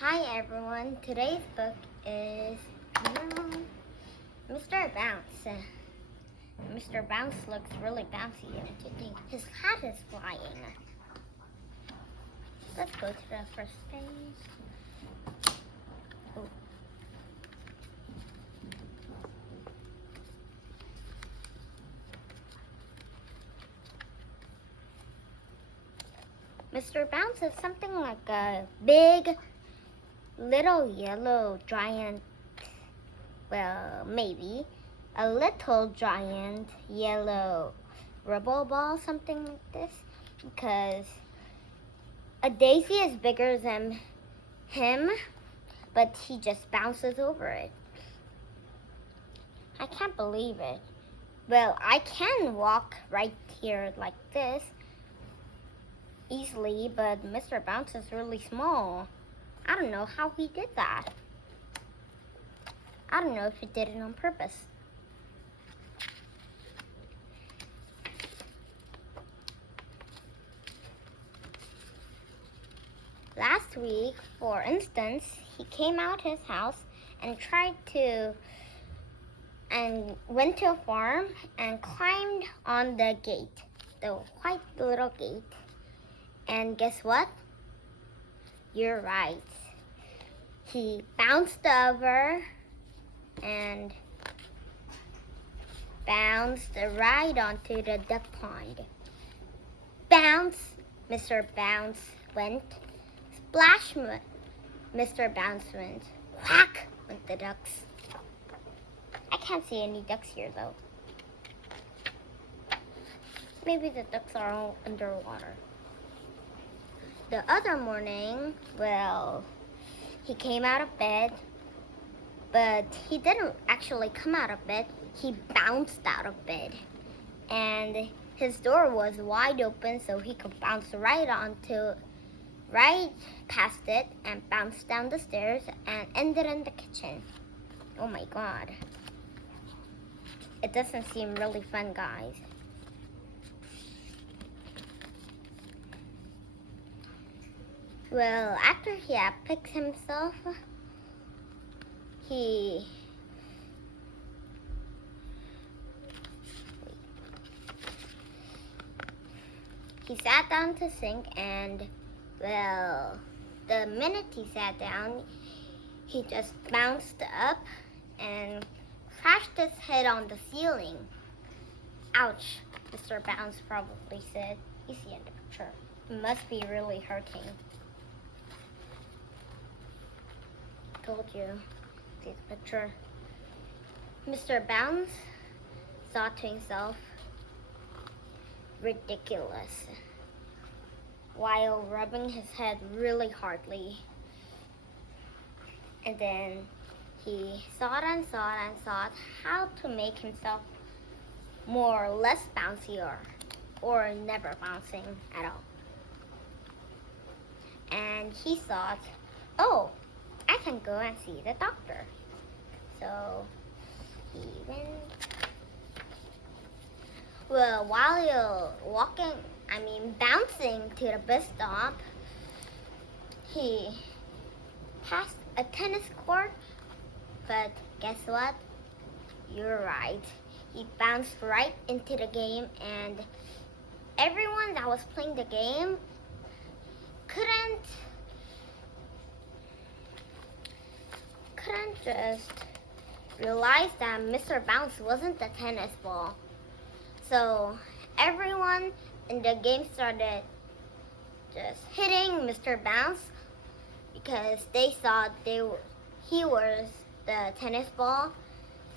Hi everyone, today's book is Mr. Bounce. Mr. Bounce looks really bouncy, don't you think? His hat is flying. Let's go to the first page. Oh. Mr. Bounce is something like a big, little yellow giant, well, maybe a little giant yellow rubble ball, something like this, because a daisy is bigger than him, but he just bounces over it. I can't believe it. Well, I can walk right here like this easily, but Mr. Bounce is really small. I don't know how he did that. I don't know if he did it on purpose. Last week, for instance, he came out his house and went to a farm and climbed on the gate, the white little gate. And guess what? You're right. He bounced over and bounced right onto the duck pond. Bounce, Mr. Bounce went. Splash, Mr. Bounce went. Whack went the ducks. I can't see any ducks here though. Maybe the ducks are all underwater. The other morning, well, he came out of bed, but he didn't actually come out of bed. He bounced out of bed. And his door was wide open, so he could bounce right past it and bounce down the stairs and ended in the kitchen. Oh my God. It doesn't seem really fun, guys. Well, after he had picked himself, he sat down to sing, and well, the minute he sat down, he just bounced up and crashed his head on the ceiling. Ouch, Mr. Bounce probably said. You see in the picture. It must be really hurting. Told you. See the picture. Mr. Bounce thought to himself, ridiculous, while rubbing his head really hardly. And then he thought and thought and thought how to make himself more or less bouncy or never bouncing at all. And he thought, oh, I can go and see the doctor. So he went. Well, while you're bouncing to the bus stop, he passed a tennis court, but guess what? You're right. He bounced right into the game, and everyone that was playing the game couldn't just realize that Mr. Bounce wasn't the tennis ball. So everyone in the game started just hitting Mr. Bounce because they thought he was the tennis ball.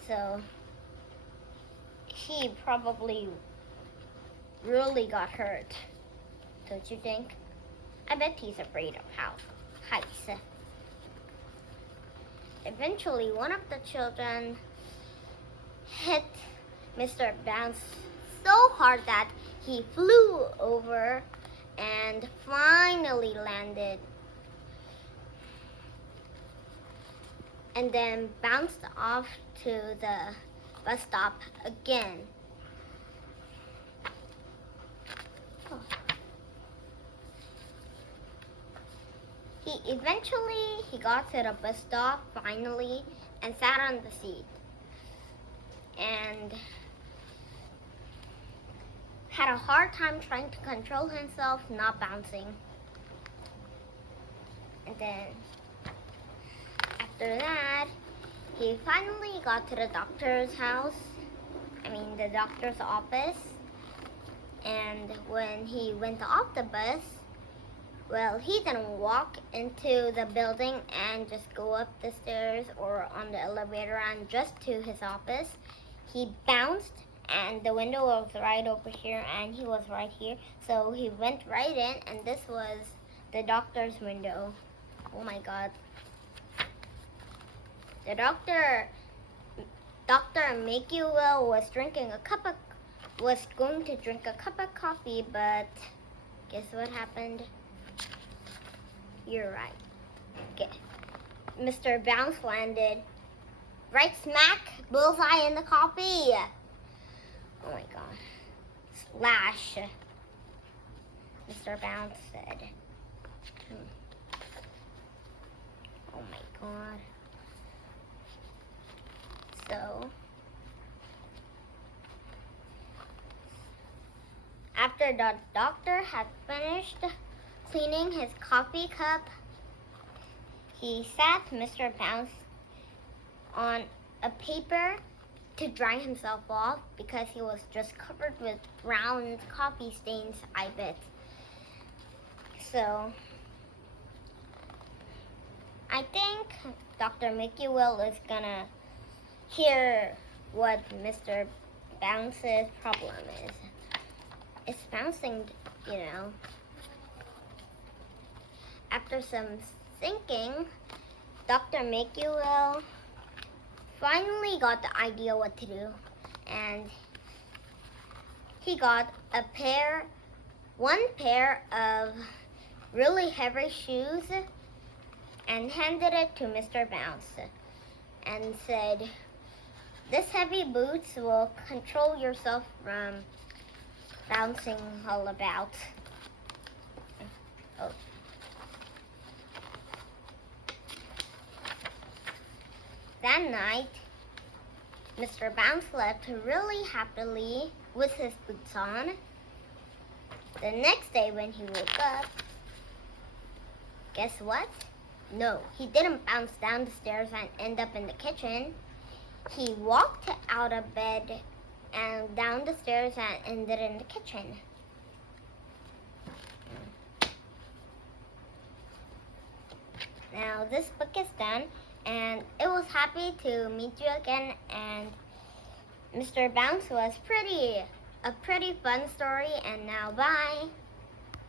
So he probably really got hurt. Don't you think? I bet he's afraid of heights. Eventually, one of the children hit Mr. Bounce so hard that he flew over and finally landed, and then bounced off to the bus stop again. He Eventually, he got to the bus stop finally and sat on the seat. And had a hard time trying to control himself not bouncing. And then after that, he finally got to the doctor's house. The doctor's office. And when he went off the bus, well, he didn't walk into the building and just go up the stairs or on the elevator and just to his office. He bounced, and the window was right over here, and he was right here. So he went right in, and this was the doctor's window. Oh my God. The Dr. Makiwell was going to drink a cup of coffee, but guess what happened? You're right. Okay. Mr. Bounce landed right smack bullseye in the coffee. Oh my God. Splash. Mr. Bounce said. Oh my God. So, after the doctor had finished cleaning his coffee cup, he sat Mr. Bounce on a paper to dry himself off because he was just covered with brown coffee stains, I bet. So, I think Dr. Makiwell is gonna hear what Mr. Bounce's problem is. It's bouncing, After some thinking, Dr. Makiwell finally got the idea what to do. And he got one pair of really heavy shoes and handed it to Mr. Bounce and said, "This heavy boots will control yourself from bouncing all about." Oh. That night, Mr. Bounce slept really happily with his boots on. The next day when he woke up, guess what? No, he didn't bounce down the stairs and end up in the kitchen. He walked out of bed and down the stairs and ended in the kitchen. Now this book is done, and it was happy to meet you again. And Mr. Bounce was a pretty fun story. And now bye.